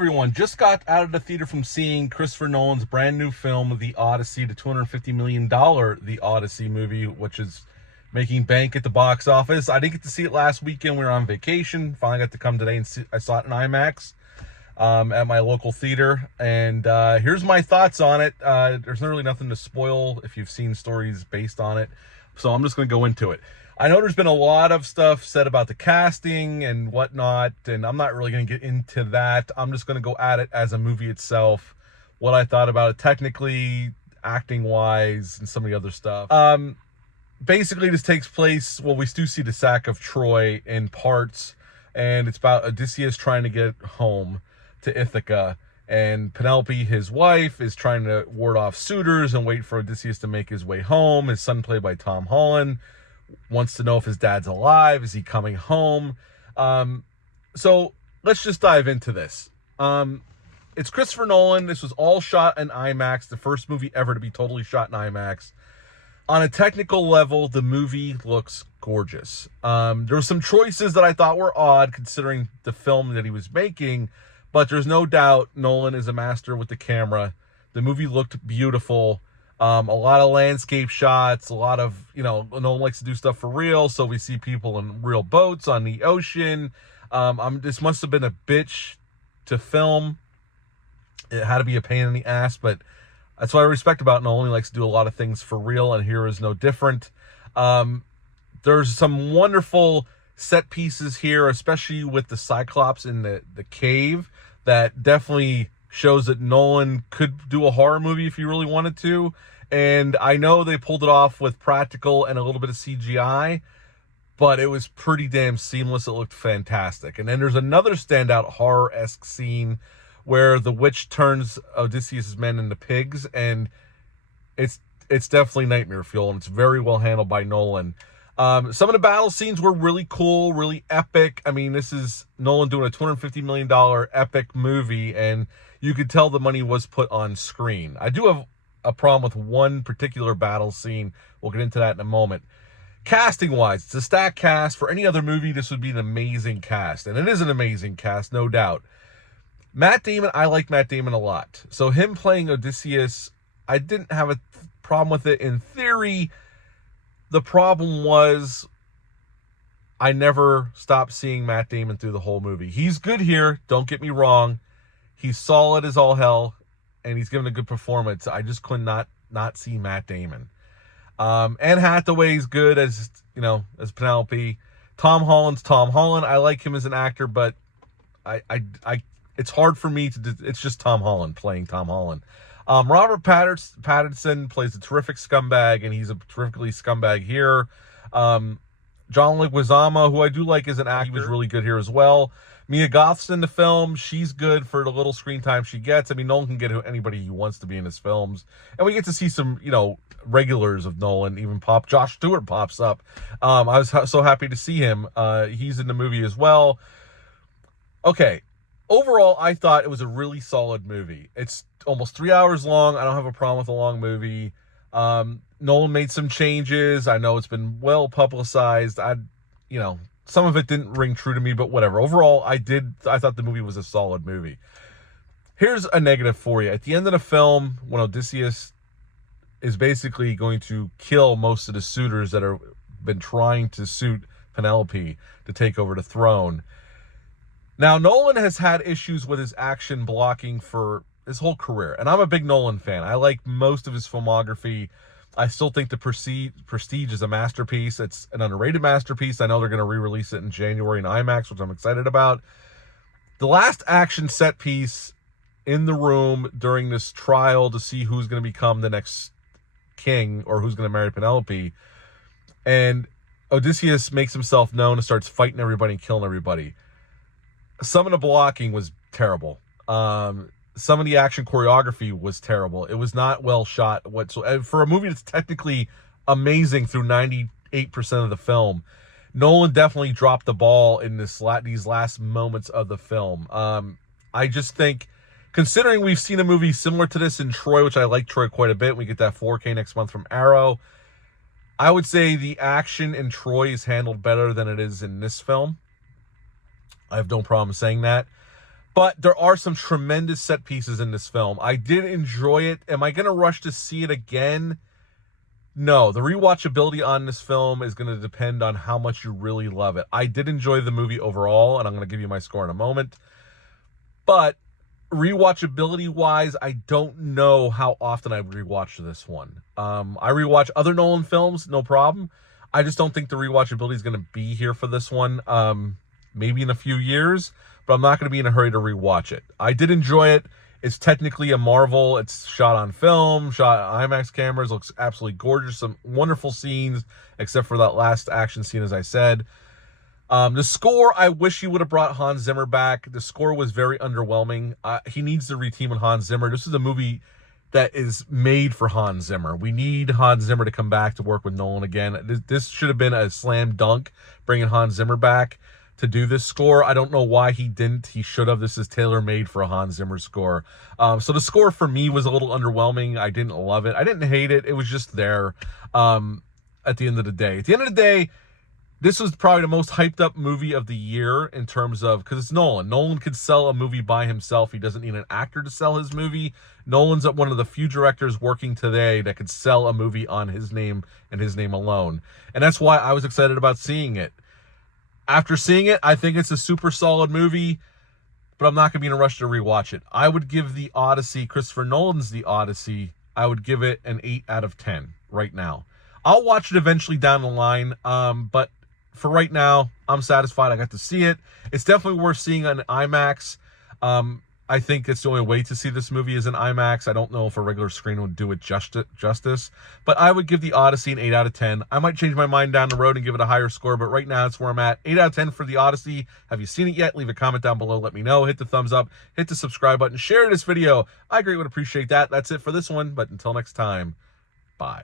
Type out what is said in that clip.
everyone, just got out of the theater from seeing Christopher Nolan's brand new film, The Odyssey, the $250 million The Odyssey movie, which is making bank at the box office. I didn't get to see it last weekend. We were on vacation. Finally got to come today and I saw it in IMAX at my local theater. And here's my thoughts on it. There's really nothing to spoil if you've seen stories based on it. So I'm just going to go into it. I know there's been a lot of stuff said about the casting and whatnot, and I'm not really going to get into that. I'm just going to go at it as a movie itself, what I thought about it technically, acting-wise, and some of the other stuff. Basically, this takes place, well, we do see the sack of Troy in parts, and it's about Odysseus trying to get home to Ithaca, and Penelope, his wife, is trying to ward off suitors and wait for Odysseus to make his way home. His son, played by Tom Holland, wants to know if his dad's alive. Is he coming home? So let's just dive into this. It's Christopher Nolan. This was all shot in IMAX, the first movie ever to be totally shot in IMAX. On a technical level, the movie looks gorgeous. There were some choices that I thought were odd considering the film that he was making, but there's no doubt Nolan is a master with the camera. The movie looked beautiful. A lot of landscape shots, a lot of, Nolan likes to do stuff for real, so we see people in real boats on the ocean. This must have been a bitch to film. It had to be a pain in the ass, but that's what I respect about Nolan. He likes to do a lot of things for real, and here is no different. There's some wonderful set pieces here, especially with the Cyclops in the cave, that definitely shows that Nolan could do a horror movie if he really wanted to. And I know they pulled it off with practical and a little bit of CGI, but it was pretty damn seamless. It looked fantastic. And then there's another standout horror-esque scene where the witch turns Odysseus' men into pigs, and it's definitely nightmare fuel, and it's very well handled by Nolan. Some of the battle scenes were really cool, really epic. I mean, this is Nolan doing a $250 million epic movie, and you could tell the money was put on screen. I do have a problem with one particular battle scene. We'll get into that in a moment. Casting-wise, it's a stacked cast. For any other movie, this would be an amazing cast, and it is an amazing cast, no doubt. Matt Damon, I like Matt Damon a lot. So him playing Odysseus, I didn't have a problem with it in theory. The problem was I never stopped seeing Matt Damon through the whole movie. He's good here, don't get me wrong. He's solid as all hell, and he's given a good performance. I just could not see Matt Damon. Anne Hathaway's good as Penelope. Tom Holland's Tom Holland. I like him as an actor, but I it's hard for me to. It's just Tom Holland playing Tom Holland. Robert Pattinson plays a terrific scumbag, and he's a terrifically scumbag here. John Leguizamo, who I do like as an actor, was really good here as well. Mia Goth's in the film. She's good for the little screen time she gets. I mean, Nolan can get anybody he wants to be in his films. And we get to see some, regulars of Nolan. Even Josh Stewart pops up. I was so happy to see him. He's in the movie as well. Okay. Overall, I thought it was a really solid movie. It's almost 3 hours long. I don't have a problem with a long movie. Nolan made some changes. I know it's been well publicized. Some of it didn't ring true to me, but whatever. Overall, I thought the movie was a solid movie. Here's a negative for you. At the end of the film, when Odysseus is basically going to kill most of the suitors that have been trying to suit Penelope to take over the throne. Now, Nolan has had issues with his action blocking for his whole career, and I'm a big Nolan fan. I like most of his filmography. I still think the Prestige is a masterpiece. It's an underrated masterpiece. I know they're going to re-release it in January in IMAX, which I'm excited about. The last action set piece in the room during this trial to see who's going to become the next king or who's going to marry Penelope, and Odysseus makes himself known and starts fighting everybody and killing everybody. Some of the blocking was terrible. Some of the action choreography was terrible. It was not well shot whatsoever. For a movie that's technically amazing through 98% of the film, Nolan definitely dropped the ball in these last moments of the film. I just think, considering we've seen a movie similar to this in Troy, which I like Troy quite a bit. We get that 4K next month from Arrow. I would say the action in Troy is handled better than it is in this film. I have no problem saying that. But there are some tremendous set pieces in this film. I did enjoy it. Am I going to rush to see it again? No. The rewatchability on this film is going to depend on how much you really love it. I did enjoy the movie overall, and I'm going to give you my score in a moment. But rewatchability-wise, I don't know how often I would rewatch this one. I rewatch other Nolan films, no problem. I just don't think the rewatchability is going to be here for this one. Maybe in a few years, but I'm not going to be in a hurry to rewatch it. I did enjoy it. It's technically a marvel. It's shot on film, shot on IMAX cameras, looks absolutely gorgeous. Some wonderful scenes, except for that last action scene, as I said. The score, I wish he would have brought Hans Zimmer back. The score was very underwhelming. He needs to reteam with Hans Zimmer. This is a movie that is made for Hans Zimmer. We need Hans Zimmer to come back to work with Nolan again. This should have been a slam dunk, bringing Hans Zimmer back to do this score. I don't know why he didn't. He should have. This is tailor-made for a Hans Zimmer score. So the score for me was a little underwhelming. I didn't love it. I didn't hate it. It was just there at the end of the day. At the end of the day, this was probably the most hyped up movie of the year in terms of, because it's Nolan. Nolan could sell a movie by himself. He doesn't need an actor to sell his movie. Nolan's one of the few directors working today that could sell a movie on his name and his name alone. And that's why I was excited about seeing it. After seeing it, I think it's a super solid movie, but I'm not going to be in a rush to rewatch it. I would give the Odyssey, Christopher Nolan's The Odyssey, I would give it an 8 out of 10 right now. I'll watch it eventually down the line, but for right now, I'm satisfied. I got to see it. It's definitely worth seeing on IMAX. I think it's the only way to see this movie is in IMAX. I don't know if a regular screen would do it justice, but I would give the Odyssey an 8 out of 10. I might change my mind down the road and give it a higher score, but right now it's where I'm at. 8 out of 10 for the Odyssey. Have you seen it yet? Leave a comment down below. Let me know. Hit the thumbs up. Hit the subscribe button. Share this video. I greatly would appreciate that. That's it for this one, but until next time, bye.